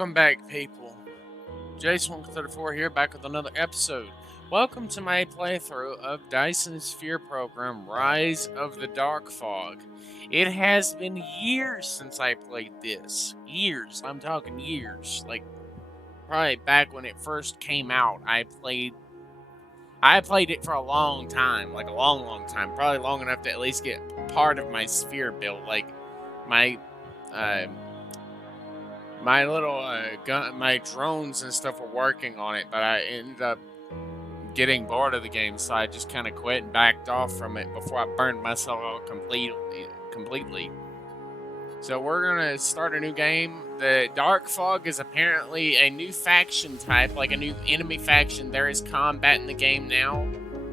Welcome back, people. Jasonwalker34 here, back with another episode. Welcome to my playthrough of Dyson Sphere program, Rise of the Dark Fog. It has been years since I played this. Years. I'm talking years. Like, probably back when it first came out, I played it for a long time. Like, a long time. Probably long enough to at least get part of my sphere built. Like, my my drones and stuff were working on it, but I ended up getting bored of the game, so I just kind of quit and backed off from it before I burned myself out completely. So we're gonna start a new game. The Dark Fog is apparently a new faction type, like a new enemy faction. There is combat in the game now.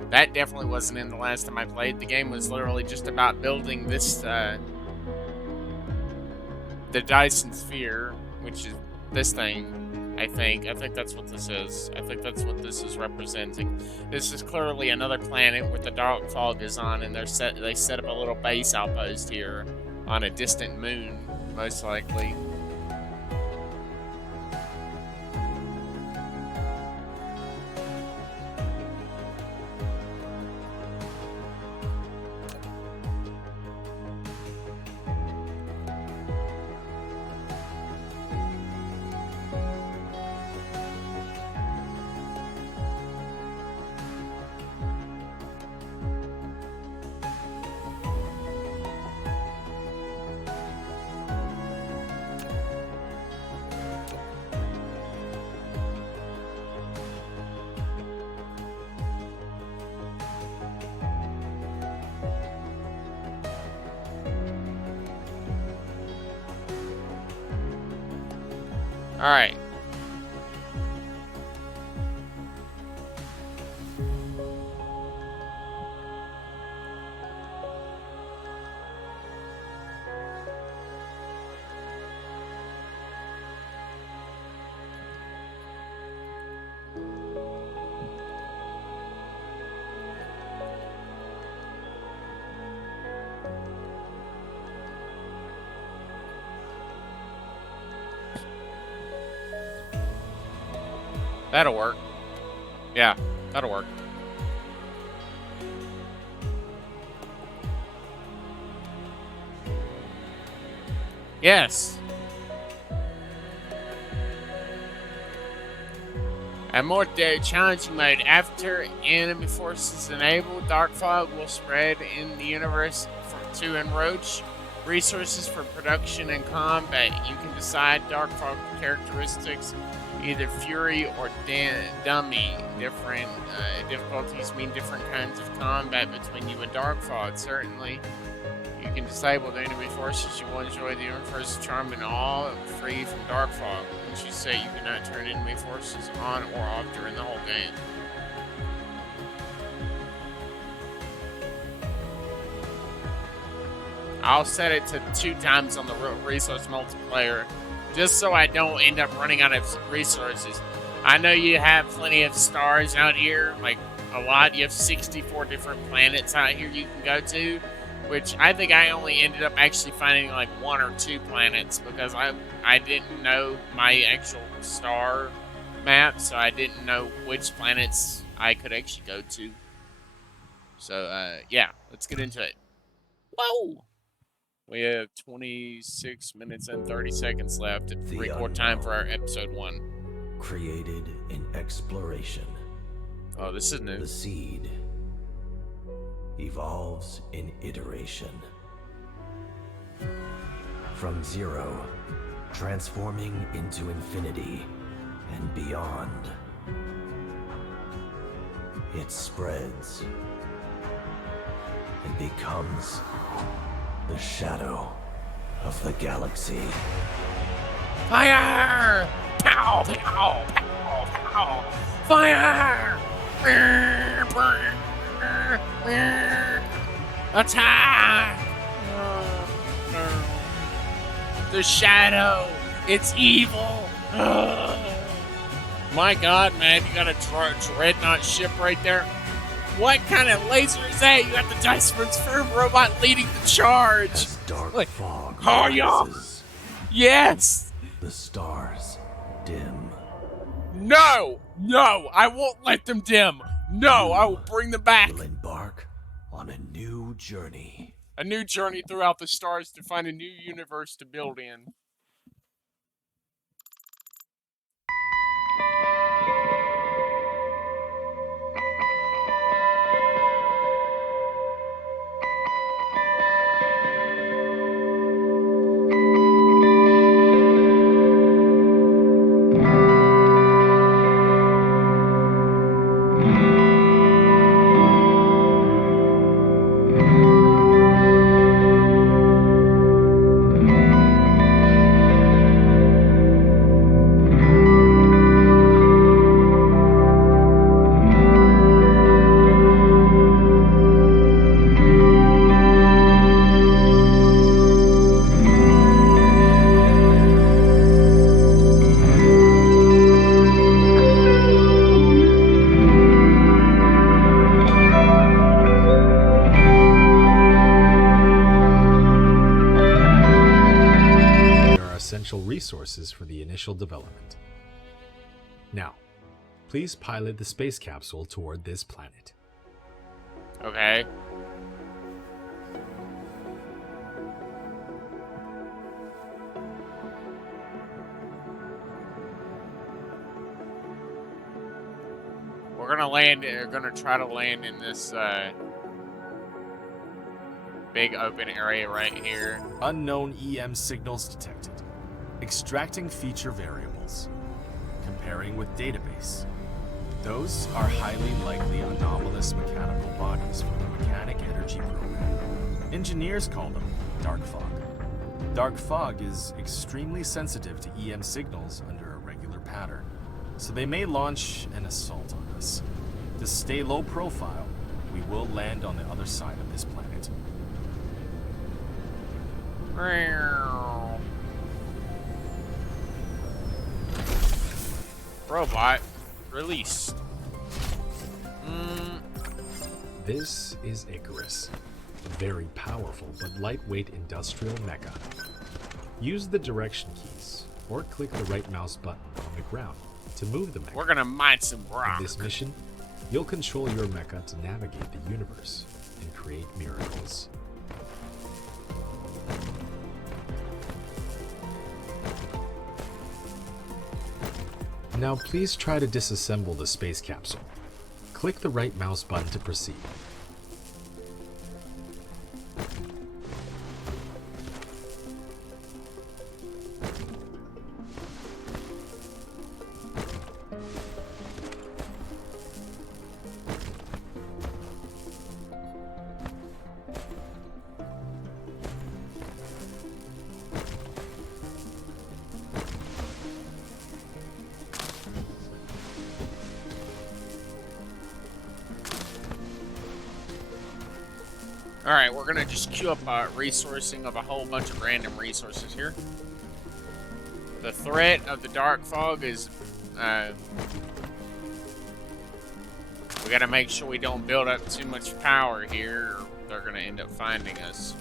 That definitely wasn't in the last time I played. The game was literally just about building this, the Dyson Sphere, which is this thing, I think. I think that's what this is. I think that's what this is representing. This is clearly another planet where the Dark Fog is on, and they set up a little base outpost here on a distant moon, most likely. Alright. That'll work. Yeah, that'll work. Yes. A more challenging mode. After enemy forces enabled, Dark Fog will spread in the universe to enroach resources for production and combat. You can decide Dark Fog characteristics, either Fury or Dummy. Different difficulties mean different kinds of combat between you and Dark Fog. Certainly, you can disable the enemy forces. You will enjoy the universe's charm and all free from Dark Fog. Once you say you cannot turn enemy forces on or off during the whole game. I'll set it to 2 times on the resource multiplayer, just so I don't end up running out of resources. I know you have plenty of stars out here, like a lot. You have 64 different planets out here you can go to, which I think I only ended up actually finding like 1 or 2 planets because I didn't know my actual star map, so I didn't know which planets I could actually go to. So, yeah, let's get into it. Whoa! We have 26 minutes and 30 seconds left at record time for our episode 1. Created in exploration. Oh, this is new. The seed evolves in iteration. From zero, transforming into infinity and beyond. It spreads and becomes the shadow of the galaxy. Fire! Pow! Pow! Pow! Pow! Fire! Attack! The shadow! It's evil! My god, man, you got a dreadnought ship right there. What kind of laser is that? You got the Dyson Sphere robot leading the charge. As dark fog rises, yes! the stars No! No! I won't let them dim! No! I will bring them back! Will embark on a new journey. A new journey throughout the stars to find a new universe to build in. Resources for the initial development. Now, please pilot the space capsule toward this planet. Okay. We're gonna try to land in this big open area right here. Unknown EM signals detected. Extracting feature variables. Comparing with database. Those are highly likely anomalous mechanical bodies from the Mechanic Energy Program. Engineers call them dark fog. Dark fog is extremely sensitive to EM signals under a regular pattern, so they may launch an assault on us. To stay low profile, we will land on the other side of this planet. Robot released. This is Icarus, a very powerful but lightweight industrial mecha. Use the direction keys or click the right mouse button on the ground to move the mecha. We're gonna mine some rock. In this mission, you'll control your mecha to navigate the universe and create miracles. Now please try to disassemble the space capsule. Click the right mouse button to proceed. Alright, we're gonna just queue up resourcing of a whole bunch of random resources here. The threat of the dark fog is, we gotta make sure we don't build up too much power here, or they're gonna end up finding us.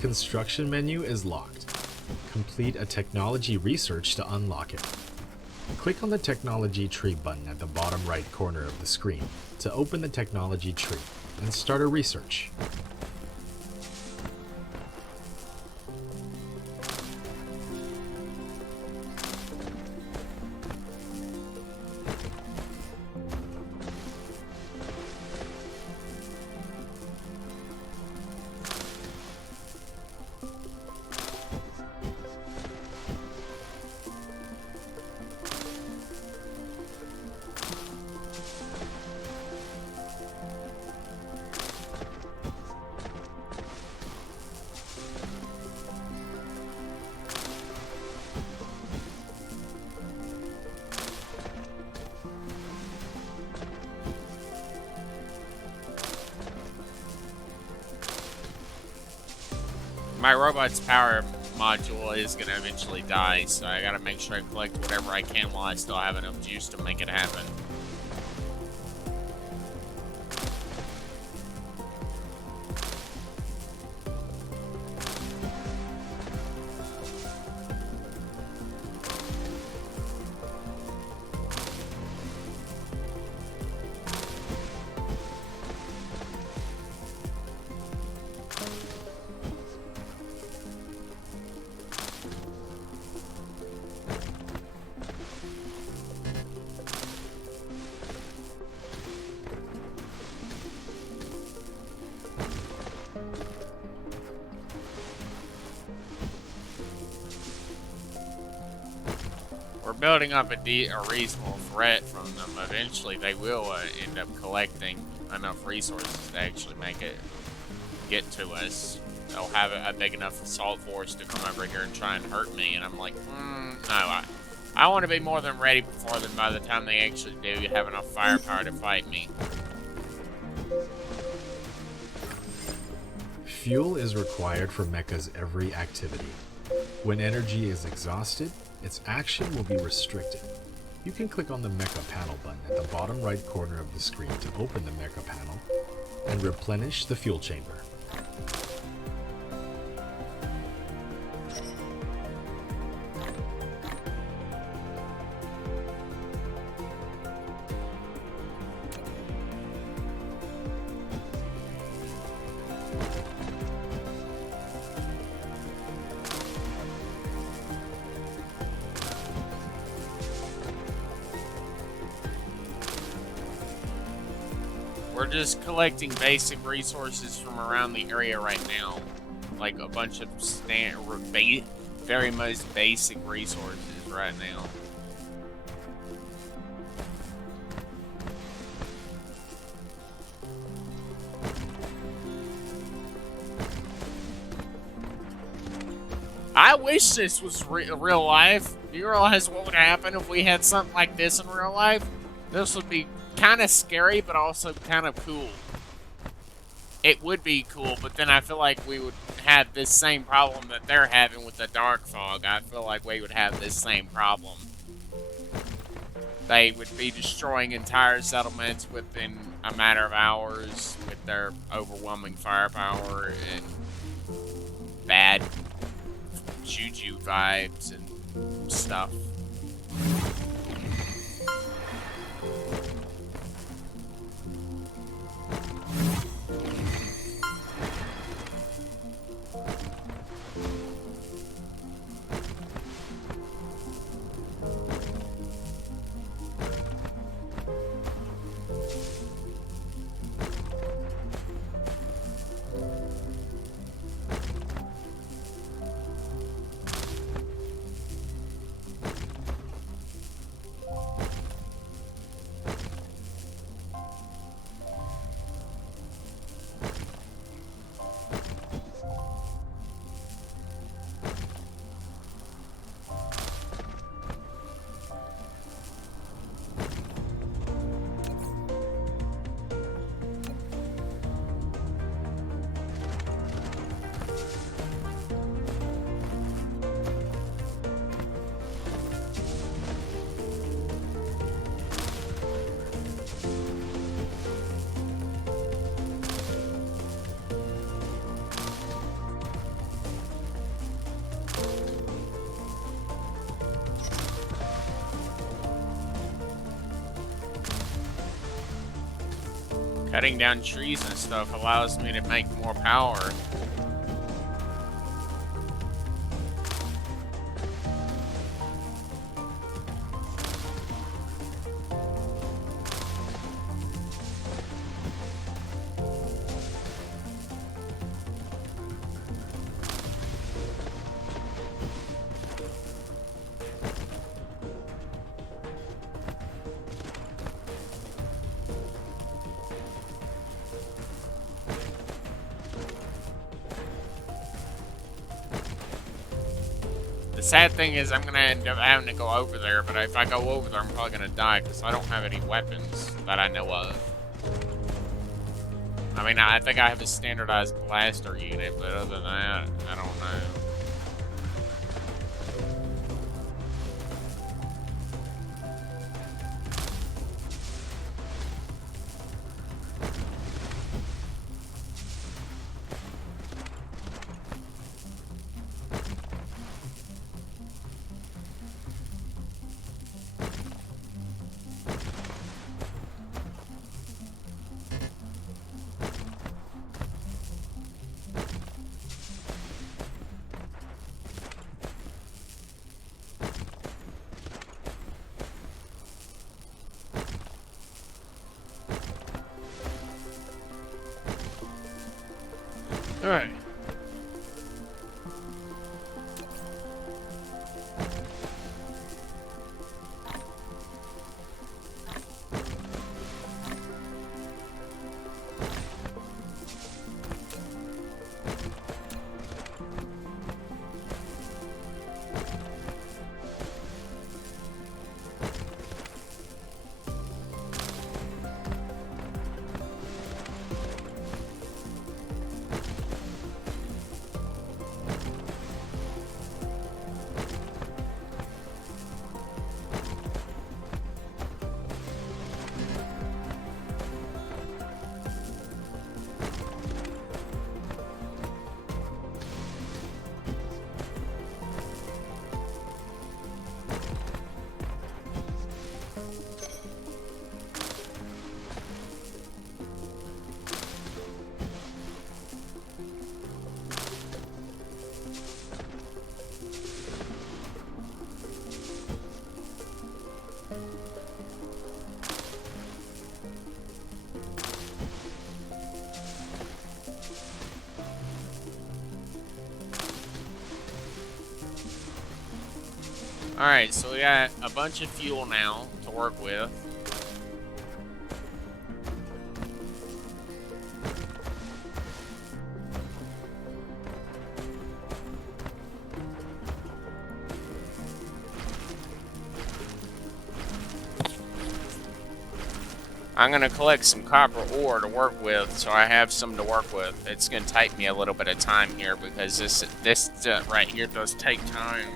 Construction menu is locked. Complete a technology research to unlock it. Click on the technology tree button at the bottom right corner of the screen to open the technology tree and start a research. My robot's power module is going to eventually die, so I got to make sure I collect whatever I can while I still have enough juice to make it happen. We're building up a reasonable threat from them. Eventually, they will end up collecting enough resources to actually make it get to us. They'll have a big enough assault force to come over here and try and hurt me, and I'm like, no, I want to be more than ready for them by the time they actually do have enough firepower to fight me. Fuel is required for Mecha's every activity. When energy is exhausted, its action will be restricted. You can click on the Mecha panel button at the bottom right corner of the screen to open the Mecha panel and replenish the fuel chamber. We're just collecting basic resources from around the area right now. Like a bunch of very most basic resources right now. I wish this was real life. Do you realize what would happen if we had something like this in real life? This would be kind of scary, but also kind of cool. It would be cool, but then I feel like we would have this same problem that they're having with the dark fog. I feel like we would have this same problem. They would be destroying entire settlements within a matter of hours with their overwhelming firepower and bad juju vibes and stuff. Cutting down trees and stuff allows me to make more power. The sad thing is I'm gonna end up having to go over there, but if I go over there I'm probably gonna die because I don't have any weapons that I know of. I mean, I think I have a standardized blaster unit, but other than that, I don't know. All right. Alright, so we got a bunch of fuel now to work with. I'm gonna collect some copper ore to work with, so I have some to work with. It's gonna take me a little bit of time here because this right here does take time.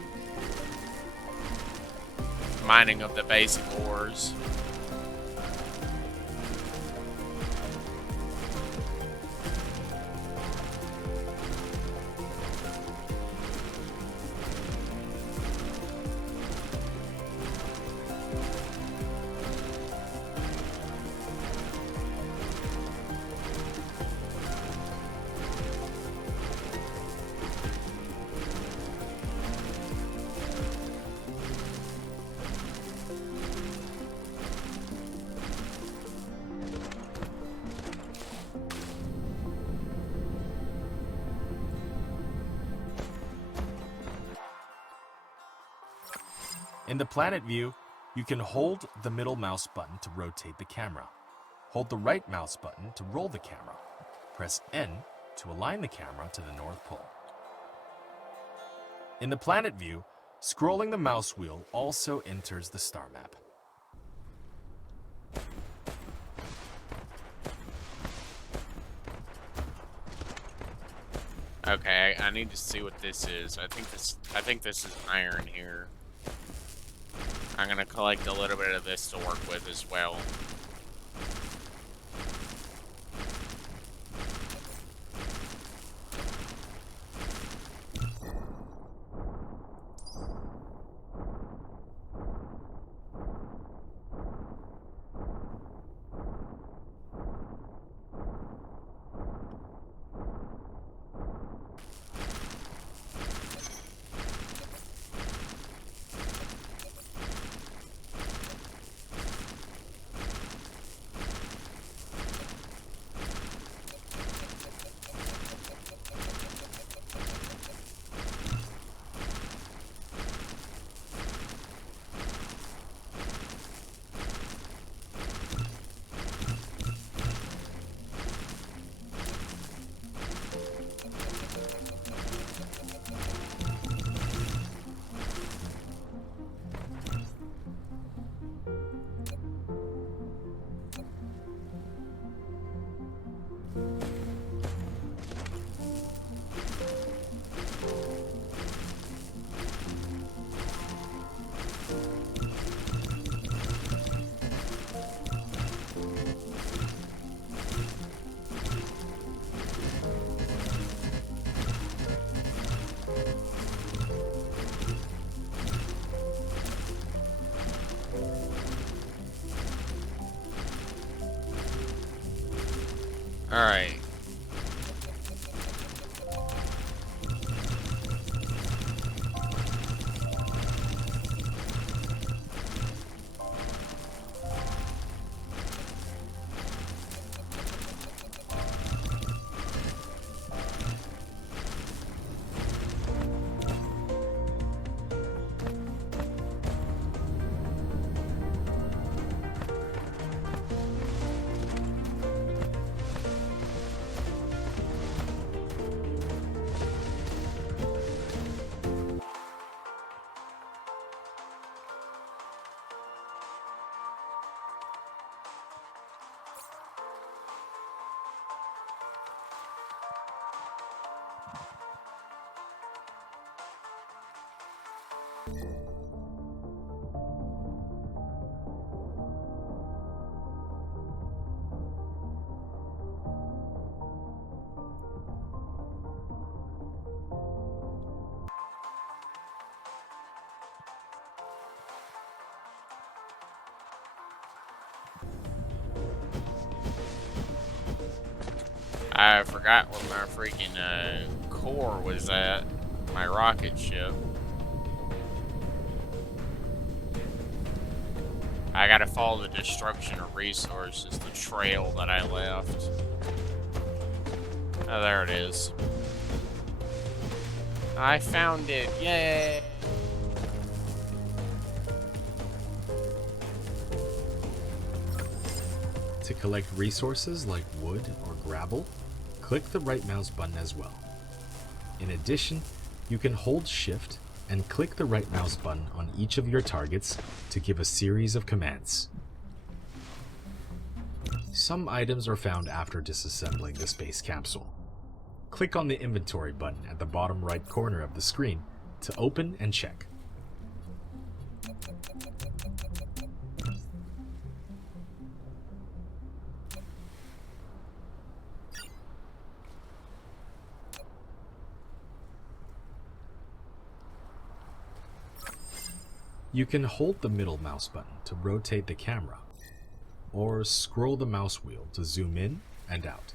Mining of the basic ores. In the planet view, you can hold the middle mouse button to rotate the camera. Hold the right mouse button to roll the camera. Press N to align the camera to the North Pole. In the planet view, scrolling the mouse wheel also enters the star map. Okay, I need to see what this is. I think this is iron here. I'm gonna collect a little bit of this to work with as well. Alright. I forgot where my freaking core was at. My rocket ship. I gotta follow the destruction of resources, the trail that I left. Oh, there it is. I found it. Yay! To collect resources like wood or gravel, click the right mouse button as well. In addition, you can hold Shift and click the right mouse button on each of your targets to give a series of commands. Some items are found after disassembling the space capsule. Click on the inventory button at the bottom right corner of the screen to open and check. You can hold the middle mouse button to rotate the camera, or scroll the mouse wheel to zoom in and out.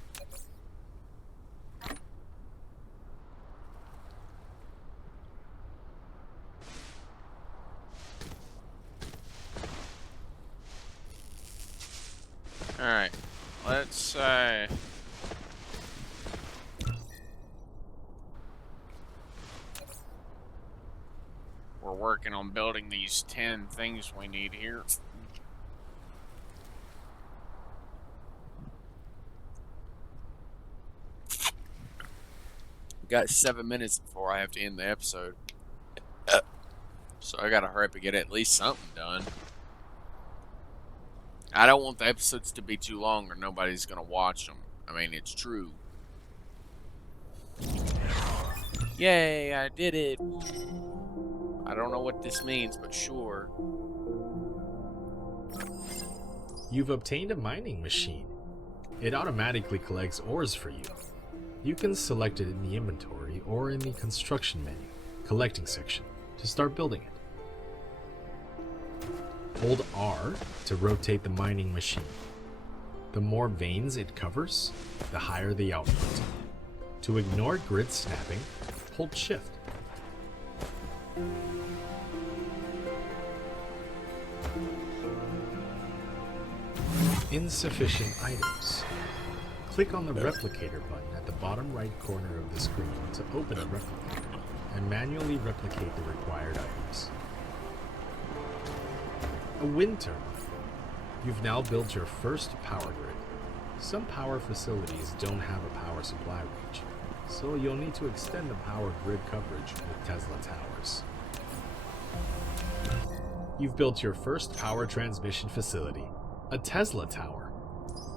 Alright, let's we're working on building these 10 things we need here. We got 7 minutes before I have to end the episode. So I gotta hurry up and get at least something done. I don't want the episodes to be too long or nobody's gonna watch them. I mean, it's true. Yay, I did it. I don't know what this means, but sure. You've obtained a mining machine. It automatically collects ores for you. You can select it in the inventory or in the construction menu, collecting section, to start building it. Hold R to rotate the mining machine. The more veins it covers, the higher the output. To ignore grid snapping, hold Shift. Insufficient items. Click on the replicator button at the bottom right corner of the screen to open a replicator and manually replicate the required items. A wind turbine. You've now built your first power grid. Some power facilities don't have a power supply reach, so you'll need to extend the power grid coverage with Tesla towers. You've built your first power transmission facility, a Tesla tower.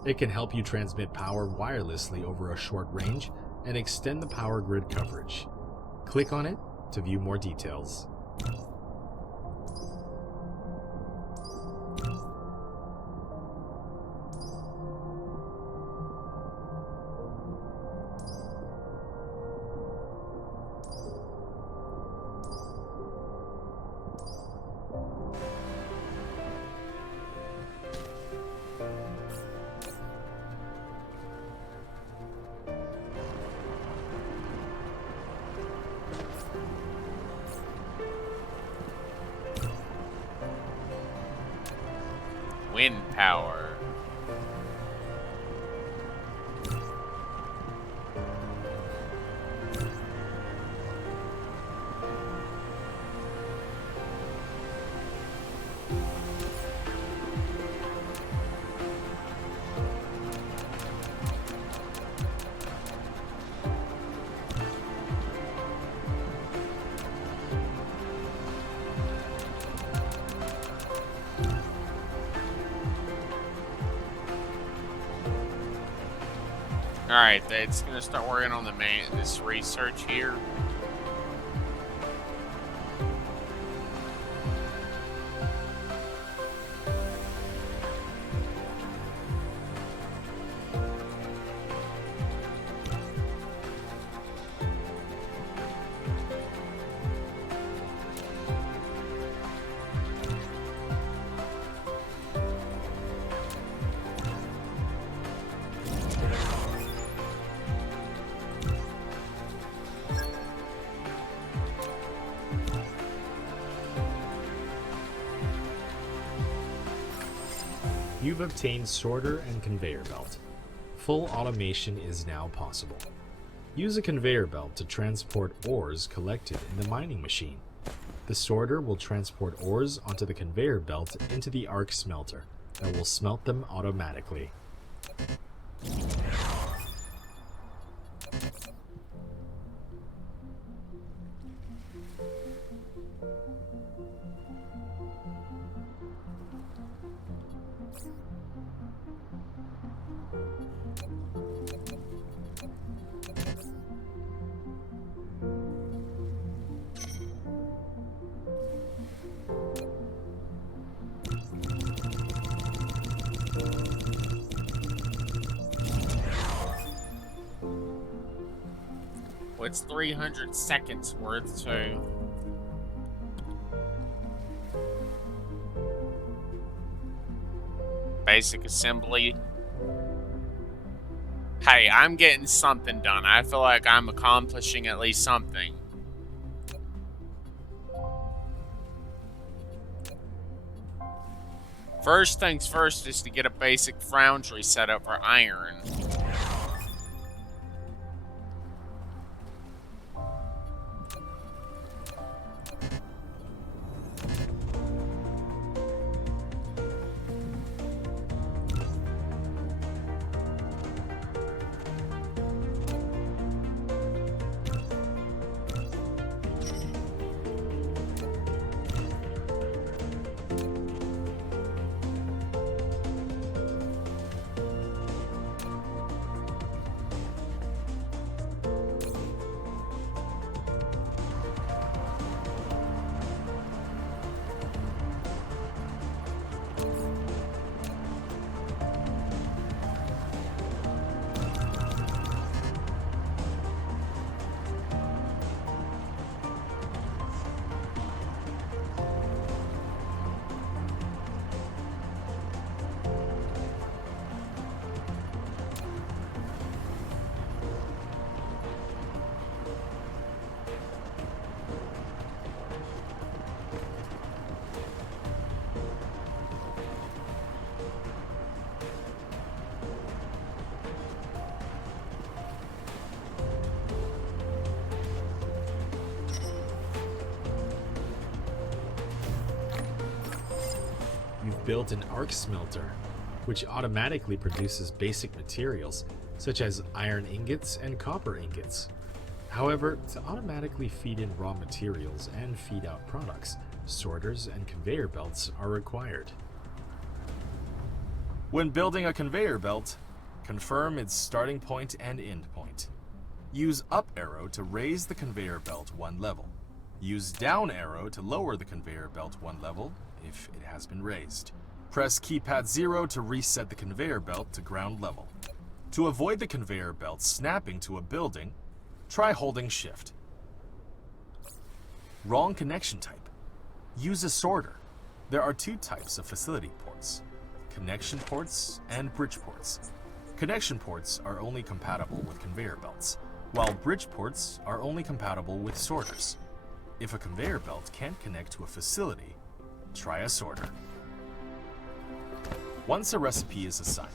It can help you transmit power wirelessly over a short range and extend the power grid coverage. Click on it to view more details. power. Alright, it's gonna start working on this research here. You've obtained sorter and conveyor belt. Full automation is now possible. Use a conveyor belt to transport ores collected in the mining machine. The sorter will transport ores onto the conveyor belt into the arc smelter that will smelt them automatically. What's 300 seconds worth to... Basic assembly. Hey, I'm getting something done. I feel like I'm accomplishing at least something. First things first is to get a basic foundry set up for iron. You've built an arc smelter, which automatically produces basic materials such as iron ingots and copper ingots. However, to automatically feed in raw materials and feed out products, sorters and conveyor belts are required. When building a conveyor belt, confirm its starting point and end point. Use up arrow to raise the conveyor belt one level. Use down arrow to lower the conveyor belt one level if it has been raised. Press keypad 0 to reset the conveyor belt to ground level. To avoid the conveyor belt snapping to a building, try holding shift. Wrong connection type. Use a sorter. There are two types of facility ports: connection ports and bridge ports. Connection ports are only compatible with conveyor belts, while bridge ports are only compatible with sorters. If a conveyor belt can't connect to a facility, try a sorter. Once a recipe is assigned,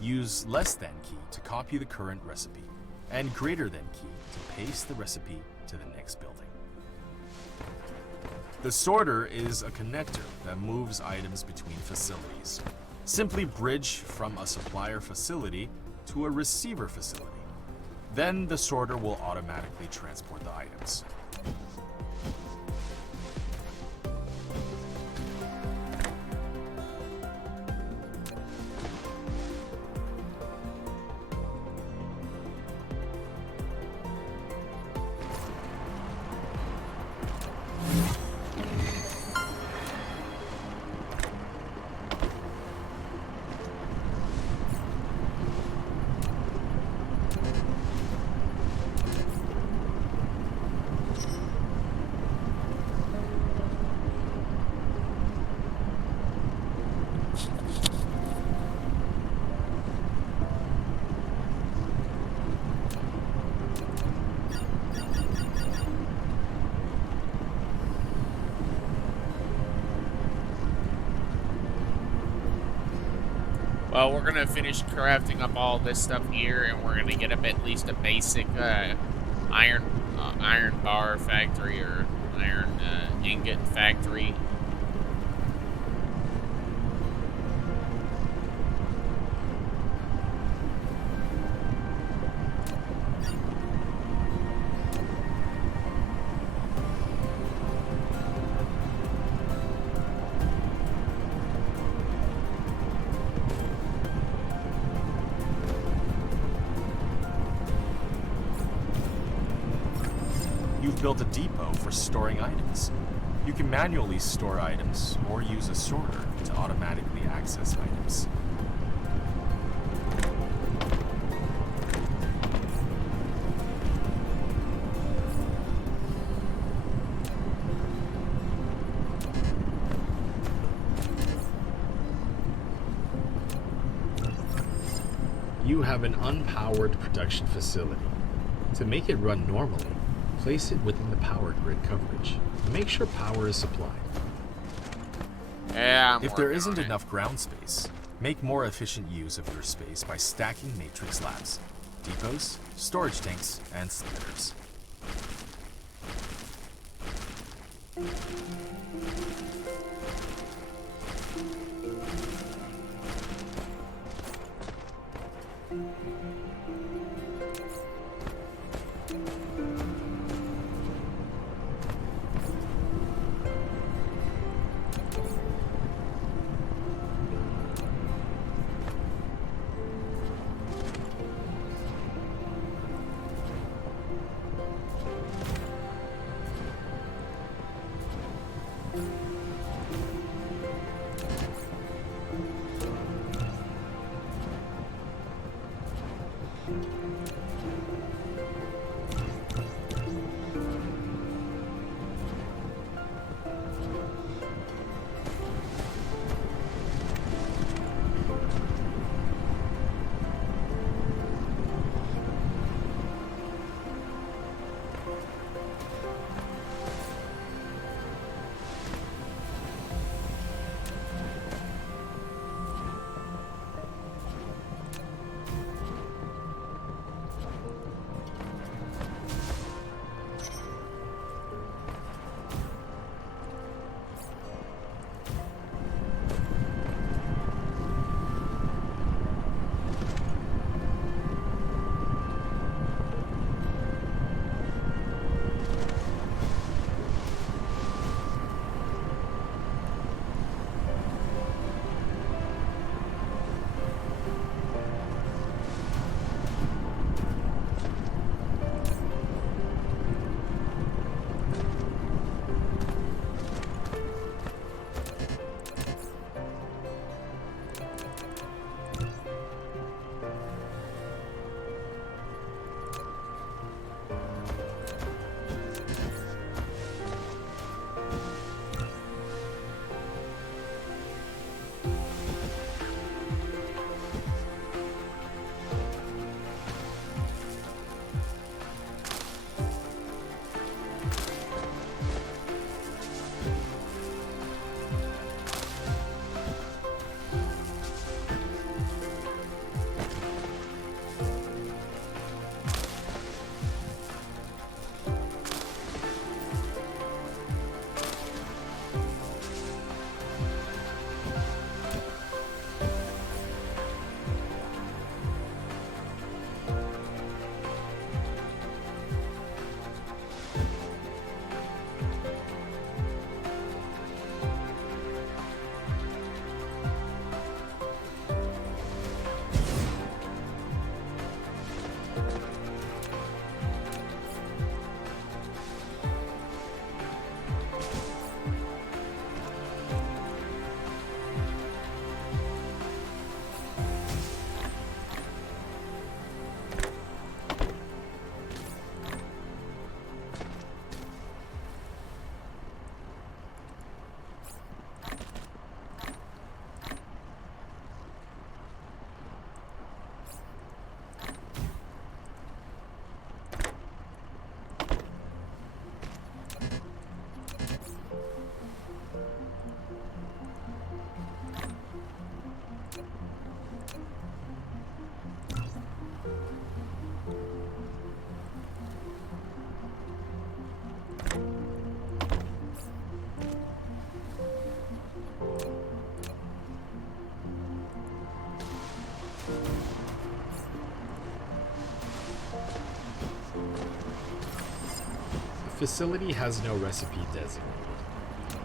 use less than key to copy the current recipe, and greater than key to paste the recipe to the next building. The sorter is a connector that moves items between facilities. Simply bridge from a supplier facility to a receiver facility. Then the sorter will automatically transport the items. Well, we're gonna finish crafting up all this stuff here, and we're gonna get up at least a basic iron bar factory or iron ingot factory. You've built a depot for storing items. You can manually store items or use a sorter to automatically access items. You have an unpowered production facility. To make it run normally, place it within the power grid coverage. Make sure power is supplied. Yeah, If there isn't enough ground space, make more efficient use of your space by stacking matrix slabs, depots, storage tanks, and splitters. facility has no recipe designated.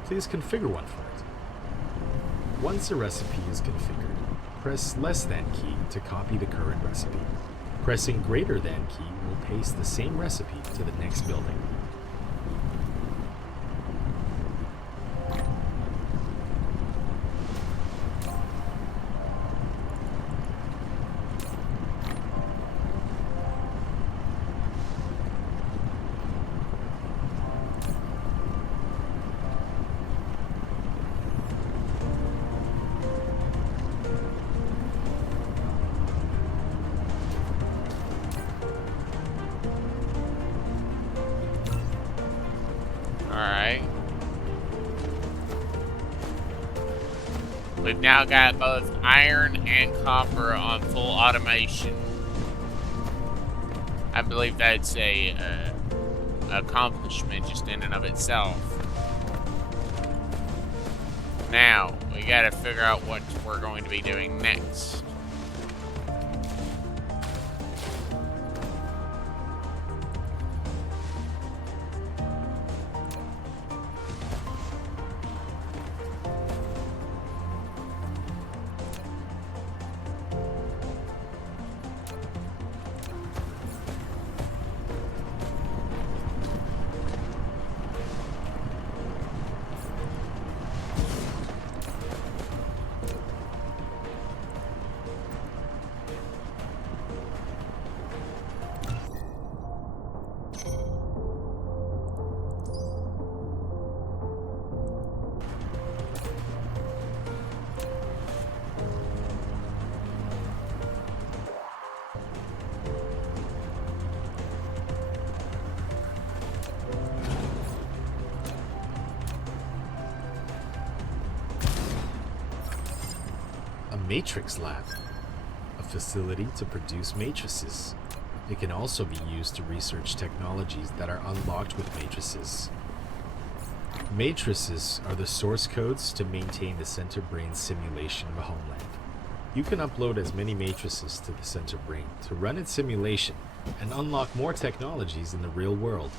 Please configure one for it. Once a recipe is configured, press less than key to copy the current recipe. Pressing greater than key will paste the same recipe to the next building. Alright. We've now got both iron and copper on full automation. I believe that's a accomplishment just in and of itself. Now, we gotta figure out what we're going to be doing next. Matrix Lab, a facility to produce matrices. It can also be used to research technologies that are unlocked with matrices. Matrices are the source codes to maintain the center brain simulation of a homeland. You can upload as many matrices to the center brain to run its simulation and unlock more technologies in the real world.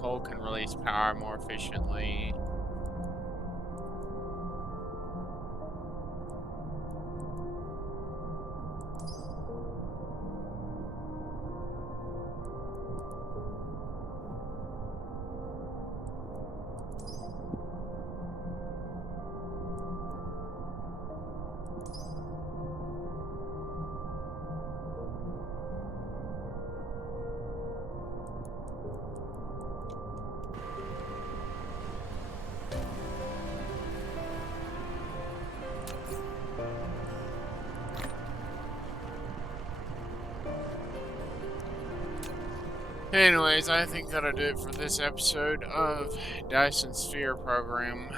Coal can release power more efficiently. Anyways, I think that'll do it for this episode of Dyson Sphere program.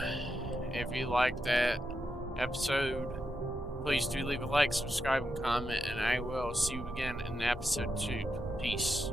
If you liked that episode, please do leave a like, subscribe, and comment, and I will see you again in episode 2. Peace.